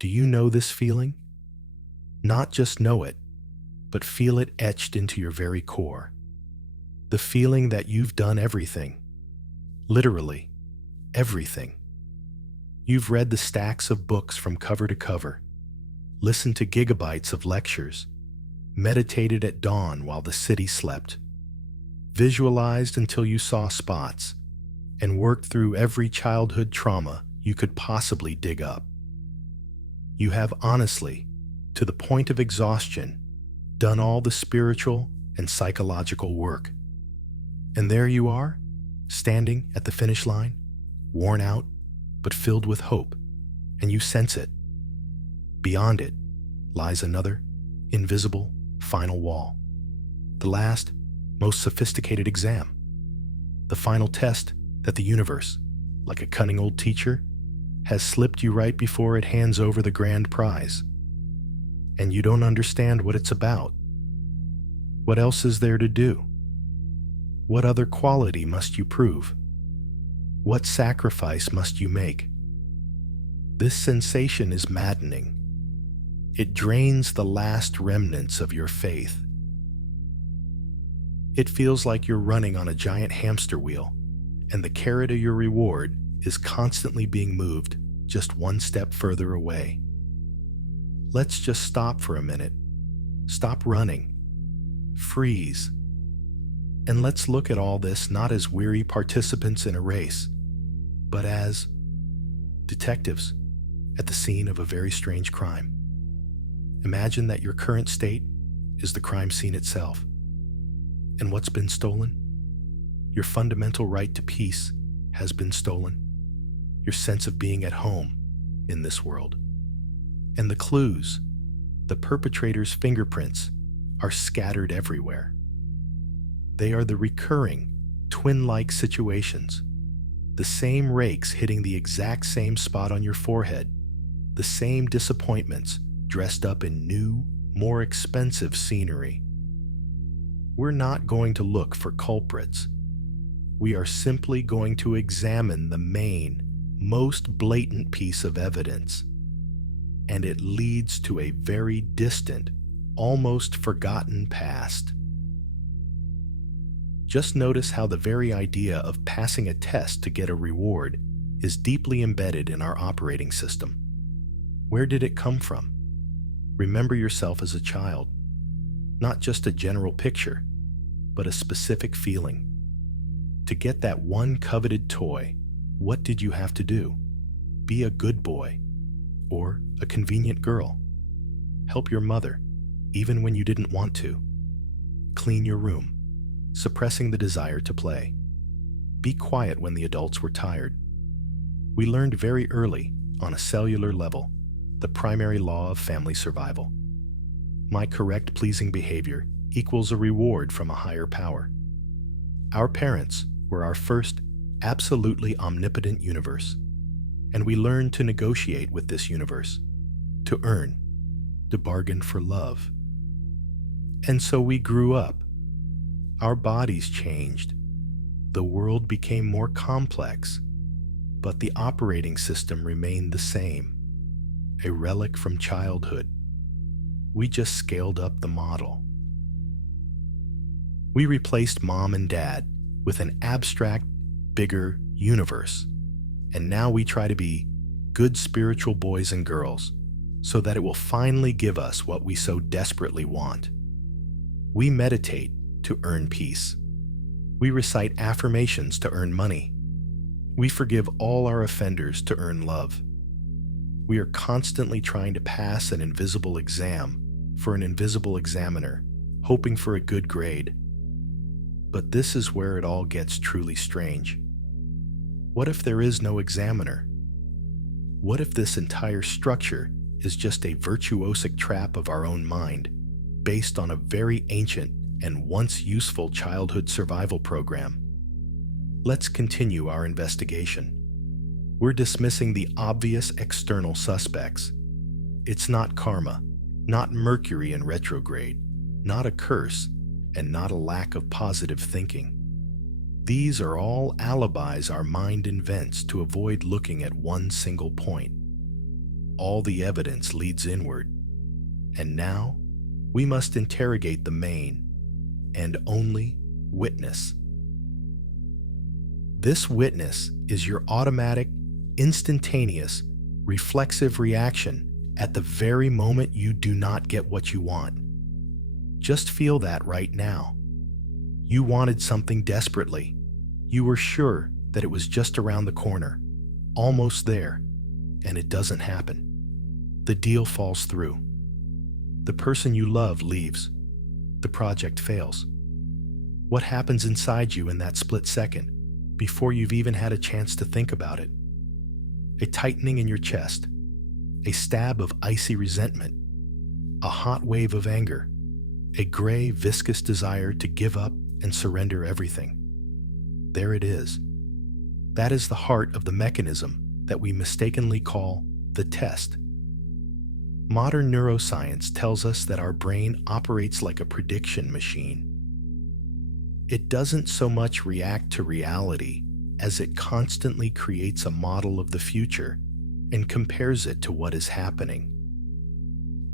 Do you know this feeling? Not just know it, but feel it etched into your very core. The feeling that you've done everything. Literally, everything. You've read the stacks of books from cover to cover, listened to gigabytes of lectures, meditated at dawn while the city slept, visualized until you saw spots, and worked through every childhood trauma you could possibly dig up. You have honestly, to the point of exhaustion, done all the spiritual and psychological work. And there you are, standing at the finish line, worn out, but filled with hope, and you sense it. Beyond it lies another, invisible, final wall. The last, most sophisticated exam. The final test that the universe, like a cunning old teacher, has slipped you right before it hands over the grand prize. And you don't understand what it's about. What else is there to do? What other quality must you prove? What sacrifice must you make? This sensation is maddening. It drains the last remnants of your faith. It feels like you're running on a giant hamster wheel, and the carrot of your reward is constantly being moved just one step further away. Let's just stop for a minute. Stop running. Freeze. And let's look at all this not as weary participants in a race, but as detectives at the scene of a very strange crime. Imagine that your current state is the crime scene itself. And what's been stolen? Your fundamental right to peace has been stolen. Your sense of being at home in this world. And the clues, the perpetrator's fingerprints, are scattered everywhere. They are the recurring, twin-like situations. The same rakes hitting the exact same spot on your forehead. The same disappointments dressed up in new, more expensive scenery. We're not going to look for culprits. We are simply going to examine the main, most blatant piece of evidence. And it leads to a very distant, almost forgotten past. Just notice how the very idea of passing a test to get a reward is deeply embedded in our operating system. Where did it come from? Remember yourself as a child. Not just a general picture, but a specific feeling. To get that one coveted toy, what did you have to do? Be a good boy, or a convenient girl. Help your mother, even when you didn't want to. Clean your room, suppressing the desire to play. Be quiet when the adults were tired. We learned very early, on a cellular level, the primary law of family survival. My correct, pleasing behavior equals a reward from a higher power. Our parents were our first absolutely omnipotent universe, and we learned to negotiate with this universe, to earn, to bargain for love. And so we grew up. Our bodies changed. The world became more complex, but the operating system remained the same, a relic from childhood. We just scaled up the model. We replaced mom and dad with an abstract, bigger universe, and now we try to be good spiritual boys and girls so that it will finally give us what we so desperately want. We meditate to earn peace. We recite affirmations to earn money. We forgive all our offenders to earn love. We are constantly trying to pass an invisible exam for an invisible examiner, hoping for a good grade. But this is where it all gets truly strange. What if there is no examiner? What if this entire structure is just a virtuosic trap of our own mind, based on a very ancient and once useful childhood survival program? Let's continue our investigation. We're dismissing the obvious external suspects. It's not karma, not Mercury in retrograde, not a curse, and not a lack of positive thinking. These are all alibis our mind invents to avoid looking at one single point. all the evidence leads inward. And now, we must interrogate the main and only witness. This witness is your automatic, instantaneous, reflexive reaction at the very moment you do not get what you want. Just feel that right now. You wanted something desperately. You were sure that it was just around the corner, almost there, and it doesn't happen. The deal falls through. The person you love leaves. The project fails. What happens inside you in that split second, before you've even had a chance to think about it? A tightening in your chest, a stab of icy resentment, a hot wave of anger, a gray, viscous desire to give up and surrender everything. There it is. That is the heart of the mechanism that we mistakenly call the test. Modern neuroscience tells us that our brain operates like a prediction machine. It doesn't so much react to reality as it constantly creates a model of the future and compares it to what is happening.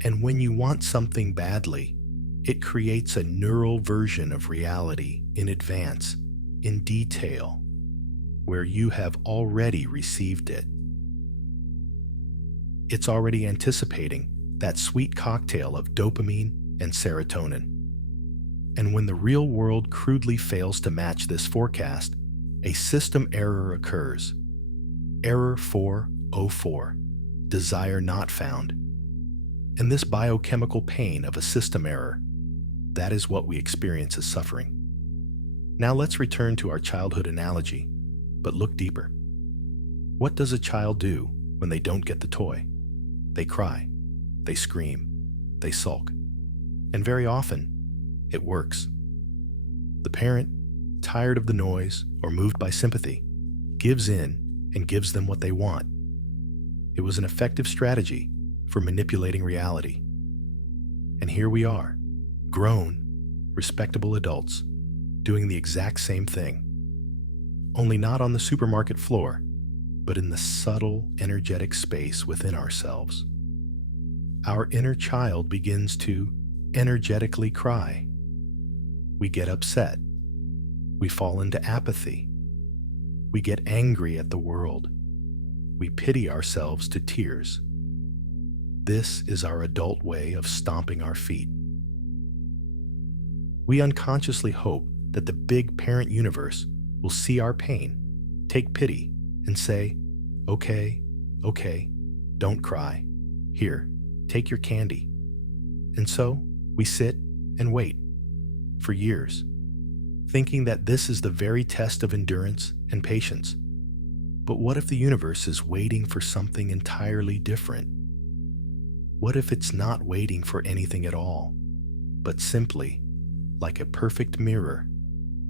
And when you want something badly, it creates a neural version of reality in advance, in detail, where you have already received it. It's already anticipating that sweet cocktail of dopamine and serotonin. And when the real world crudely fails to match this forecast, a system error occurs. Error 404, desire not found. And this biochemical pain of a system error, that is what we experience as suffering. Now let's return to our childhood analogy, but look deeper. What does a child do when they don't get the toy? They cry, they scream, they sulk, and very often, it works. The parent, tired of the noise or moved by sympathy, gives in and gives them what they want. It was an effective strategy for manipulating reality. And here we are, grown, respectable adults, doing the exact same thing. Only not on the supermarket floor, but in the subtle, energetic space within ourselves. Our inner child begins to energetically cry. We get upset. We fall into apathy. We get angry at the world. We pity ourselves to tears. This is our adult way of stomping our feet. We unconsciously hope that the big parent universe will see our pain, take pity, and say, okay, don't cry. Here, take your candy. And so, we sit and wait for years, thinking that this is the very test of endurance and patience. But what if the universe is waiting for something entirely different? What if it's not waiting for anything at all, but simply, like a perfect mirror,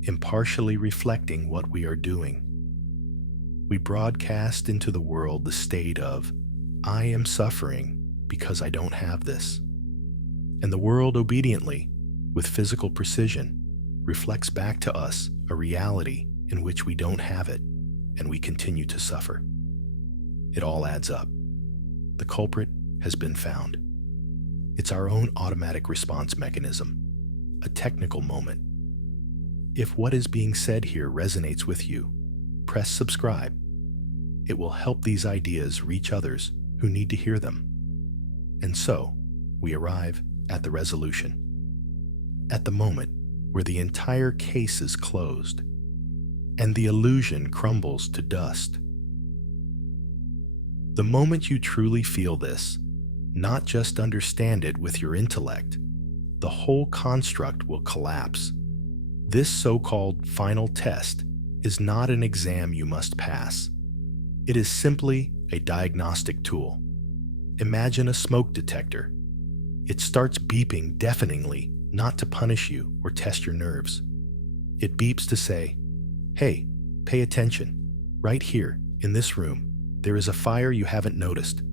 impartially reflecting what we are doing? We broadcast into the world the state of, I am suffering because I don't have this. And the world obediently, with physical precision, reflects back to us a reality in which we don't have it, and we continue to suffer. It all adds up. The culprit has been found. It's our own automatic response mechanism, a technical moment. If what is being said here resonates with you, press subscribe. It will help these ideas reach others who need to hear them. And so, we arrive at the resolution. At the moment where the entire case is closed, and the illusion crumbles to dust. The moment you truly feel this, not just understand it with your intellect, the whole construct will collapse. This so-called final test is not an exam you must pass. It is simply a diagnostic tool. Imagine a smoke detector. It starts beeping deafeningly, not to punish you or test your nerves. It beeps to say, hey, pay attention. Right here, in this room, there is a fire you haven't noticed.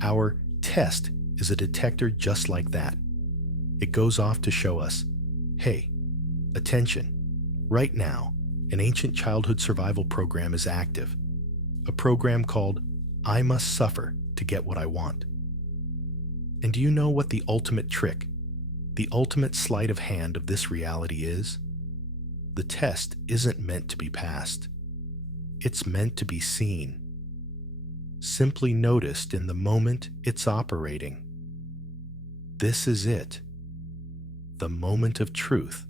Our test is a detector just like that. It goes off to show us, hey, attention. Right now, an ancient childhood survival program is active. A program called I Must Suffer to to get what I want. And do you know what the ultimate trick, the ultimate sleight of hand of this reality is? The test isn't meant to be passed. It's meant to be seen, simply noticed in the moment it's operating. This is it, the moment of truth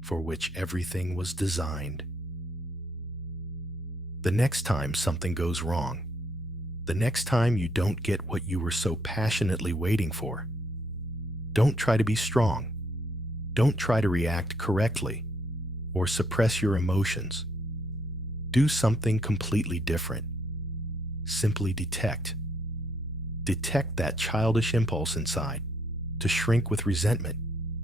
for which everything was designed. The next time something goes wrong, the next time you don't get what you were so passionately waiting for, don't try to be strong. Don't try to react correctly or suppress your emotions. Do something completely different. Simply detect. Detect that childish impulse inside, to shrink with resentment,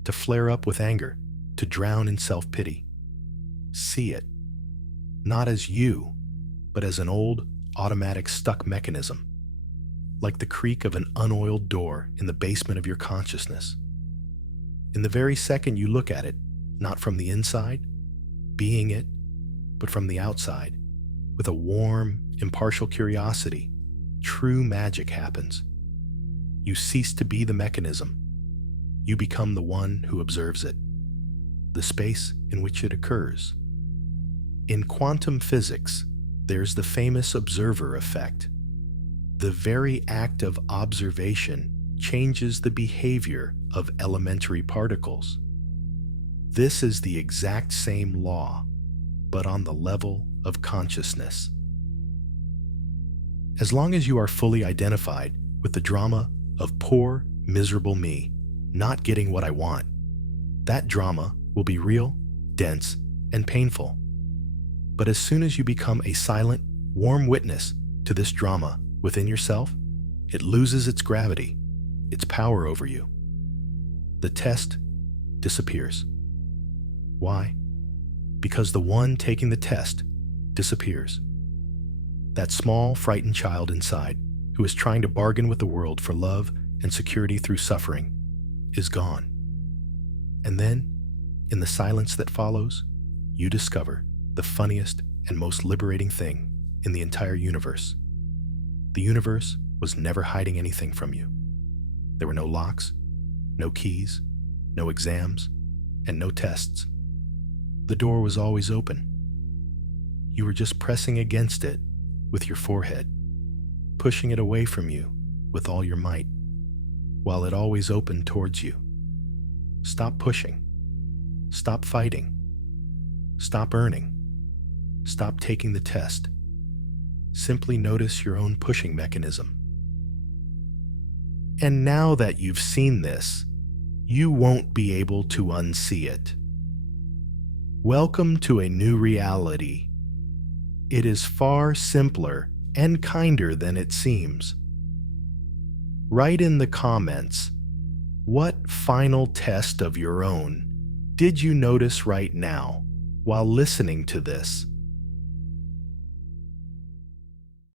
to flare up with anger, to drown in self-pity. See it, not as you, but as an old, automatic stuck mechanism, like the creak of an unoiled door in the basement of your consciousness. In the very second you look at it, not from the inside, being it, but from the outside, with a warm, impartial curiosity, true magic happens. You cease to be the mechanism. You become the one who observes it, the space in which it occurs. In quantum physics, there's the famous observer effect. The very act of observation changes the behavior of elementary particles. This is the exact same law, but on the level of consciousness. As long as you are fully identified with the drama of poor, miserable me not getting what I want, that drama will be real, dense, and painful. But as soon as you become a silent, warm witness to this drama within yourself, it loses its gravity, its power over you. The test disappears. Why? Because the one taking the test disappears. That small, frightened child inside, who is trying to bargain with the world for love and security through suffering, is gone. And then, in the silence that follows, you discover the funniest and most liberating thing in the entire universe. The universe was never hiding anything from you. There were no locks, no keys, no exams, and no tests. The door was always open. You were just pressing against it with your forehead, pushing it away from you with all your might, while it always opened towards you. Stop pushing. Stop fighting. Stop earning. Stop taking the test. Simply notice your own pushing mechanism. And now that you've seen this, you won't be able to unsee it. Welcome to a new reality. It is far simpler and kinder than it seems. Write in the comments, what final test of your own did you notice right now while listening to this?